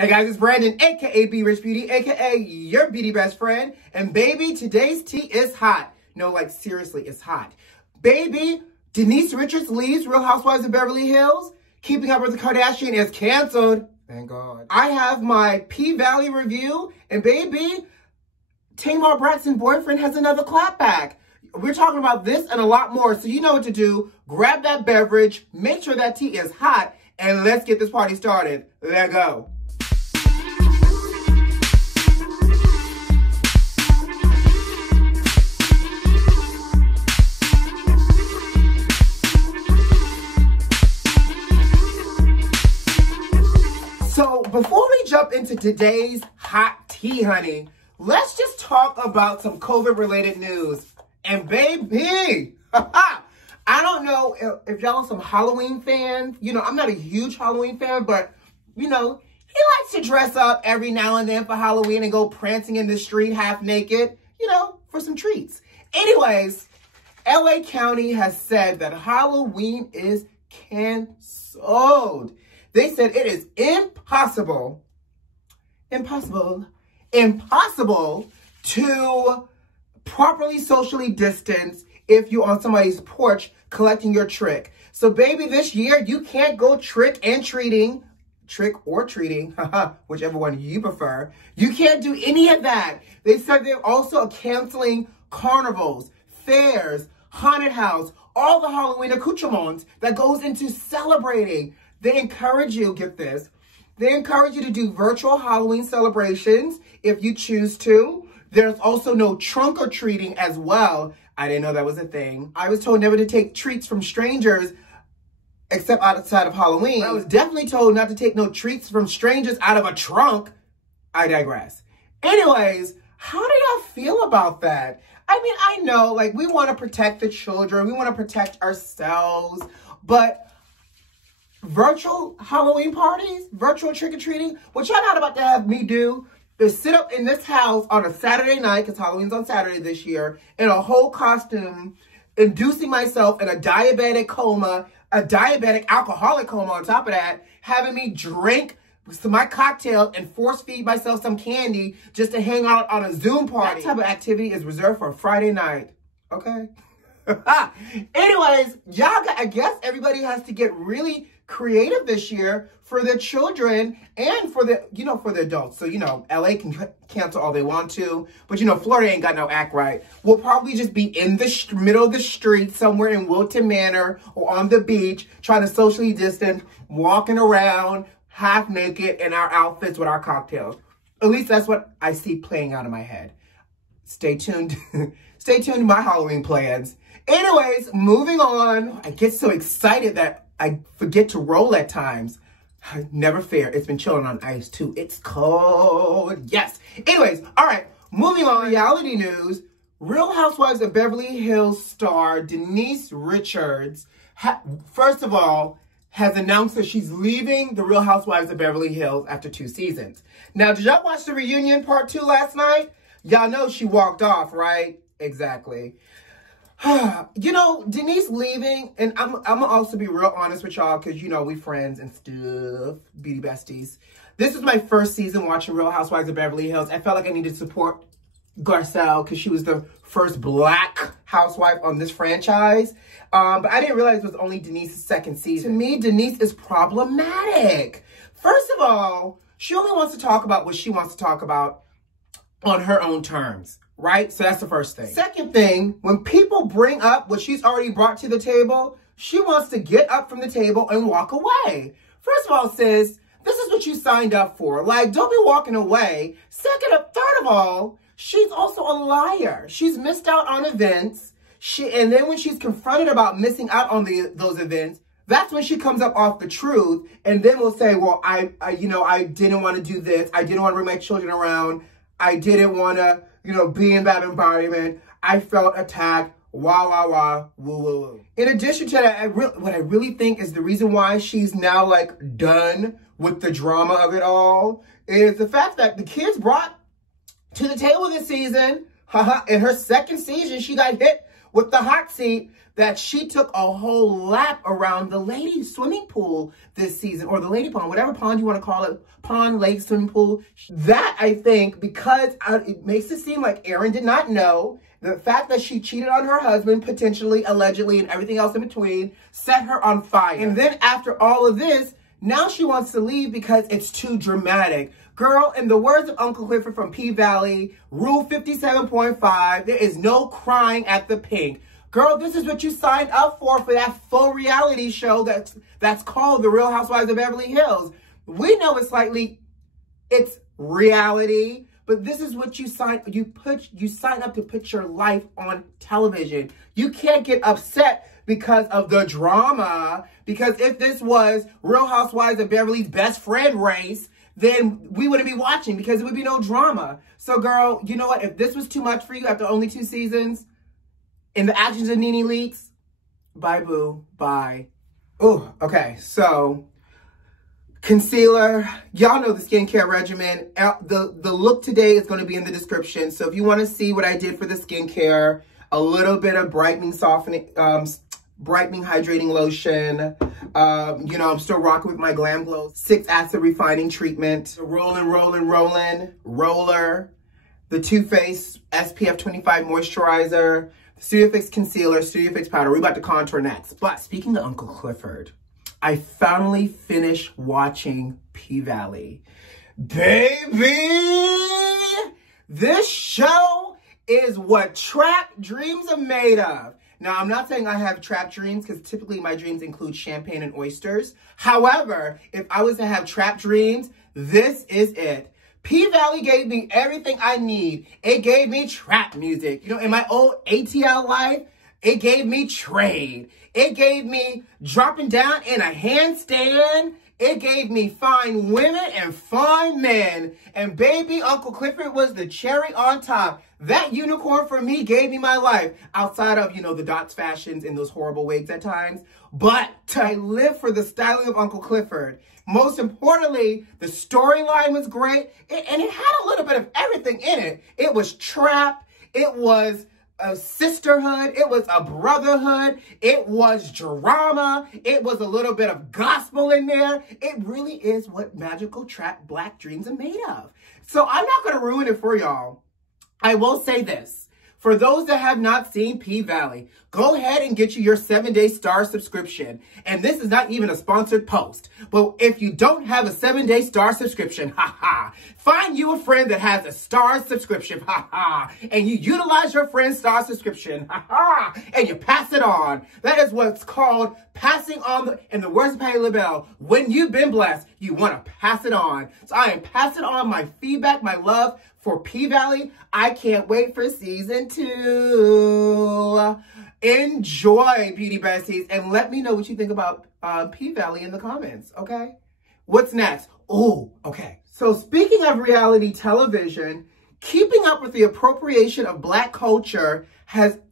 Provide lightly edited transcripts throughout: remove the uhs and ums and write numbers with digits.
Hey guys, it's Brandon, aka B.Rich Beauty, aka your beauty best friend. And baby, today's tea is hot. No, like seriously, it's hot. Baby, Denise Richards leaves Real Housewives of Beverly Hills. Keeping Up with the Kardashian is canceled. Thank God. I have my P-Valley review. And baby, Tamar, Braxton's boyfriend, has another clapback. We're talking about this and a lot more. So you know what to do. Grab that beverage, make sure that tea is hot, and let's get this party started. Let's go. So before we jump into today's hot tea, honey, let's just talk about some COVID-related news. And baby, I don't know if y'all are some Halloween fans. You know, I'm not a huge Halloween fan, but, you know, he likes to dress up every now and then for Halloween and go prancing in the street half naked, you know, for some treats. Anyways, LA County has said that Halloween is canceled. They said it is impossible to properly socially distance if you're on somebody's porch collecting your trick. So baby, this year you can't go trick or treating, whichever one you prefer. You can't do any of that. They said they're also canceling carnivals, fairs, haunted house, all the Halloween accoutrements that goes into celebrating. They encourage you, get this, they encourage you to do virtual Halloween celebrations if you choose to. There's also no trunk or treating as well. I didn't know that was a thing. I was told never to take treats from strangers except outside of Halloween. I was definitely told not to take no treats from strangers out of a trunk. I digress. Anyways, how do y'all feel about that? I mean, I know, like, we want to protect the children. We want to protect ourselves. But virtual Halloween parties, virtual trick-or-treating, what y'all not about to have me do is sit up in this house on a Saturday night, because Halloween's on Saturday this year, in a whole costume, inducing myself in a diabetic coma, a diabetic alcoholic coma on top of that, having me drink my cocktail and force feed myself some candy just to hang out on a Zoom party. That type of activity is reserved for a Friday night, okay? Anyways, I guess everybody has to get really creative this year for the children and for the, you know, for the adults. So, you know, LA can cancel all they want to, but, you know, Florida ain't got no act right. We'll probably just be in the middle of the street somewhere in Wilton Manor or on the beach, trying to socially distance, walking around half naked in our outfits with our cocktails. At least that's what I see playing out in my head. Stay tuned. Stay tuned to my Halloween plans. Anyways, moving on. I get so excited that I forget to roll at times. Never fear. It's been chilling on ice too. It's cold. Yes. Anyways, all right. Moving on. Reality news. Real Housewives of Beverly Hills star Denise Richards, first of all, has announced that she's leaving the Real Housewives of Beverly Hills after 2 seasons. Now, did y'all watch the reunion part 2 last night? Y'all know she walked off, right? Exactly. You know, Denise leaving, and I'm gonna also be real honest with y'all because, you know, we friends and stuff, beauty besties. This is my first season watching Real Housewives of Beverly Hills. I felt like I needed to support Garcelle because she was the first Black housewife on this franchise. But I didn't realize it was only Denise's 2nd season. To me, Denise is problematic. First of all, she only wants to talk about what she wants to talk about on her own terms. Right? So that's the first thing. Second thing, when people bring up what she's already brought to the table, she wants to get up from the table and walk away. First of all, sis, this is what you signed up for. Like, don't be walking away. Third of all, she's also a liar. She's missed out on events. And then when she's confronted about missing out on those events, that's when she comes up off the truth and then will say, well, I didn't want to do this. I didn't want to bring my children around. I didn't want to, you know, be in that environment. I felt attacked. Wah, woo, woo. In addition to that, what I really think is the reason why she's now, like, done with the drama of it all is the fact that the kids brought to the table this season, in her 2nd season, she got hit with the hot seat that she took a whole lap around the ladies' swimming pool this season, or the lady pond, whatever pond you want to call it, pond, lake, swimming pool. That, I think, because it makes it seem like Erin did not know, the fact that she cheated on her husband, potentially, allegedly, and everything else in between, set her on fire. And then after all of this, now she wants to leave because it's too dramatic. Girl, in the words of Uncle Clifford from P-Valley, Rule 57.5, there is no crying at the pink. Girl, this is what you signed up for that faux reality show that's called The Real Housewives of Beverly Hills. We know it's reality, but this is what you sign up to put your life on television. You can't get upset because of the drama, because if this was Real Housewives of Beverly's best friend race, then we wouldn't be watching because there would be no drama. So girl, you know what? If this was too much for you after only 2 seasons, in the actions of Nene Leakes, bye boo, bye. Oh, okay, so concealer, y'all know the skincare regimen. The look today is going to be in the description. So if you want to see what I did for the skincare, a little bit of brightening, softening, brightening, hydrating lotion. You know, I'm still rocking with my Glam Glow 6 acid refining treatment. The roller. The Too Faced SPF 25 moisturizer. Studio Fix concealer, Studio Fix powder. We're about to contour next. But speaking of Uncle Clifford, I finally finished watching P-Valley. Baby! This show is what trapped dreams are made of. Now, I'm not saying I have trapped dreams because typically my dreams include champagne and oysters. However, if I was to have trapped dreams, this is it. P-Valley gave me everything I need. It gave me trap music. You know, in my old ATL life, it gave me trade. It gave me dropping down in a handstand. It gave me fine women and fine men. And baby, Uncle Clifford was the cherry on top. That unicorn for me gave me my life. Outside of, you know, the dots fashions and those horrible wigs at times. But I live for the styling of Uncle Clifford. Most importantly, the storyline was great. And it had a little bit of everything in it. It was trap. It was a sisterhood. It was a brotherhood. It was drama. It was a little bit of gospel in there. It really is what magical trap black dreams are made of. So I'm not going to ruin it for y'all. I will say this. For those that have not seen P-Valley, go ahead and get you your 7-day Star subscription. And this is not even a sponsored post. But if you don't have a 7-day Star subscription, find you a friend that has a Star subscription, and you utilize your friend's Star subscription, and you pass it on. That is what's called passing on, in the words of Patti LaBelle, when you've been blessed, you want to pass it on. So I am passing on my feedback, my love, for P-Valley. I can't wait for season 2. Enjoy, beauty besties, and let me know what you think about P-Valley in the comments, okay? What's next? Oh, okay. So speaking of reality television, keeping up with the appropriation of black culture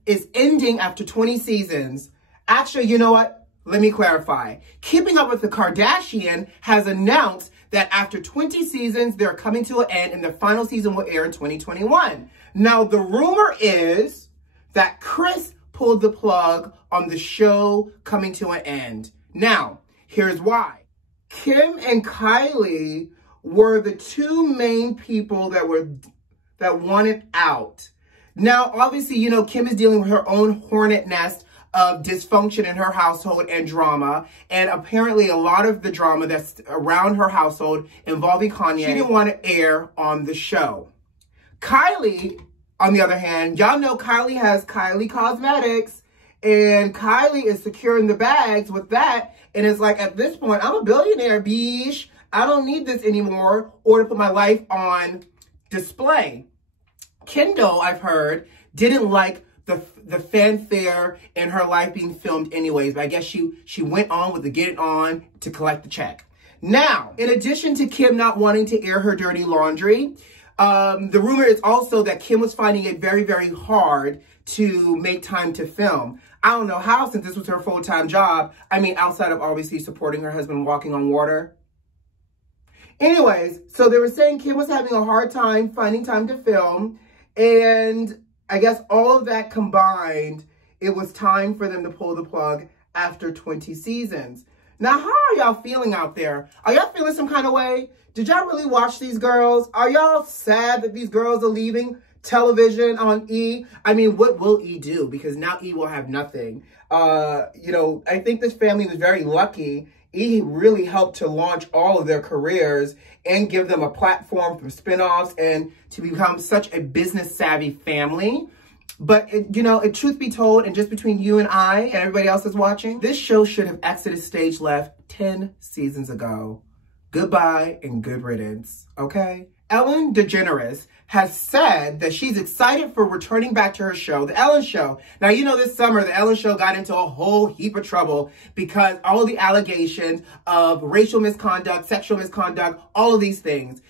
is ending after 20 seasons. Actually, you know what? Let me clarify. Keeping Up with the Kardashian has announced that after 20 seasons, they're coming to an end and the final season will air in 2021. Now, the rumor is that Chris pulled the plug on the show coming to an end. Now, here's why. Kim and Kylie were the 2 main people that wanted out. Now, obviously, you know, Kim is dealing with her own hornet nest of dysfunction in her household and drama. And apparently a lot of the drama that's around her household involving Kanye, she didn't want to air on the show. Kylie, on the other hand, y'all know Kylie has Kylie Cosmetics, and Kylie is securing the bags with that. And it's like, at this point, I'm a billionaire, beesh. I don't need this anymore or to put my life on display. Kendall, I've heard, didn't like the fanfare in her life being filmed anyways, but I guess she went on with the get it on to collect the check. Now, in addition to Kim not wanting to air her dirty laundry, the rumor is also that Kim was finding it very, very hard to make time to film. I don't know how, since this was her full-time job. I mean, outside of obviously supporting her husband walking on water. Anyways, so they were saying Kim was having a hard time finding time to film, and I guess all of that combined it was time for them to pull the plug after 20 seasons. Now, how are y'all feeling out there? Are y'all feeling some kind of way? Did y'all really watch these girls? Are y'all sad that these girls are leaving television on E? I mean, what will E do? Because now E will have nothing. You know, I think this family was very lucky. E really helped to launch all of their careers and give them a platform for spinoffs and to become such a business-savvy family. But, you know, truth be told, and just between you and I and everybody else that's watching, this show should have exited stage left 10 seasons ago. Goodbye and good riddance, okay? Ellen DeGeneres has said that she's excited for returning back to her show, The Ellen Show. Now, you know, this summer, The Ellen Show got into a whole heap of trouble because all of the allegations of racial misconduct, sexual misconduct, all of these things.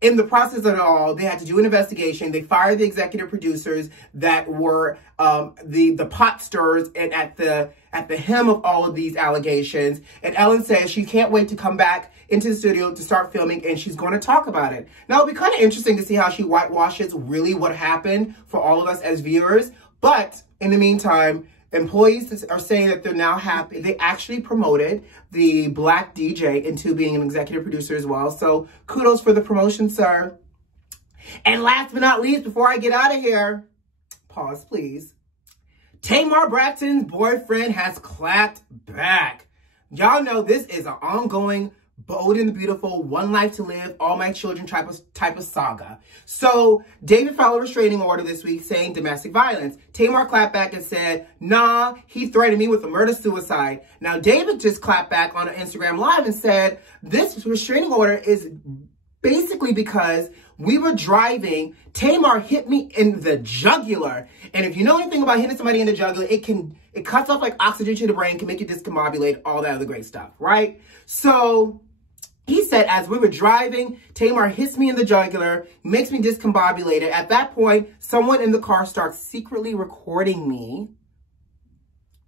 In the process of it all, they had to do an investigation. They fired the executive producers that were the pot stirrers and at the hem of all of these allegations. And Ellen says she can't wait to come back into the studio to start filming, and she's going to talk about it. Now, it'll be kind of interesting to see how she whitewashes really what happened for all of us as viewers. But in the meantime, employees are saying that they're now happy. They actually promoted the Black DJ into being an executive producer as well. So kudos for the promotion, sir. And last but not least, before I get out of here, pause, please. Tamar Braxton's boyfriend has clapped back. Y'all know this is an ongoing Bold and the Beautiful, One Life to Live, All My Children type of saga. So David filed a restraining order this week saying domestic violence. Tamar clapped back and said, nah, he threatened me with a murder-suicide. Now David just clapped back on an Instagram Live and said, this restraining order is basically because we were driving, Tamar hit me in the jugular. And if you know anything about hitting somebody in the jugular, it cuts off like oxygen to the brain, can make you discombobulate, all that other great stuff, right? So he said, as we were driving, Tamar hits me in the jugular, makes me discombobulated. At that point, someone in the car starts secretly recording me,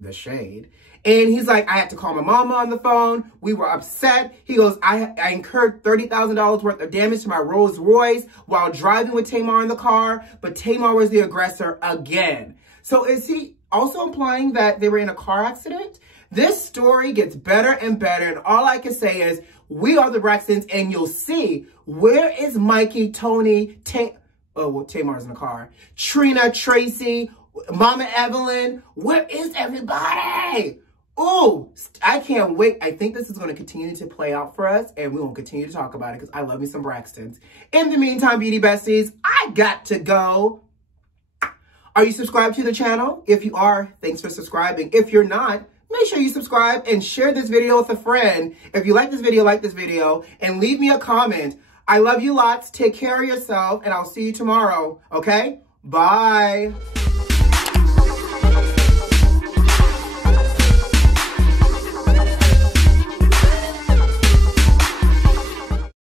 the shade. And he's like, I had to call my mama on the phone. We were upset. He goes, I incurred $30,000 worth of damage to my Rolls Royce while driving with Tamar in the car, but Tamar was the aggressor again. So is he also implying that they were in a car accident? This story gets better and better, and all I can say is, we are the Braxtons, and you'll see, where is Mikey, Tony, Tamar's in the car, Trina, Tracy, Mama Evelyn, where is everybody? Oh, I can't wait. I think this is going to continue to play out for us, and we will continue to talk about it because I love me some Braxtons. In the meantime, beauty besties, I got to go. Are you subscribed to the channel? If you are, thanks for subscribing. If you're not, make sure you subscribe and share this video with a friend. If you like this video, and leave me a comment. I love you lots. Take care of yourself, and I'll see you tomorrow, okay? Bye.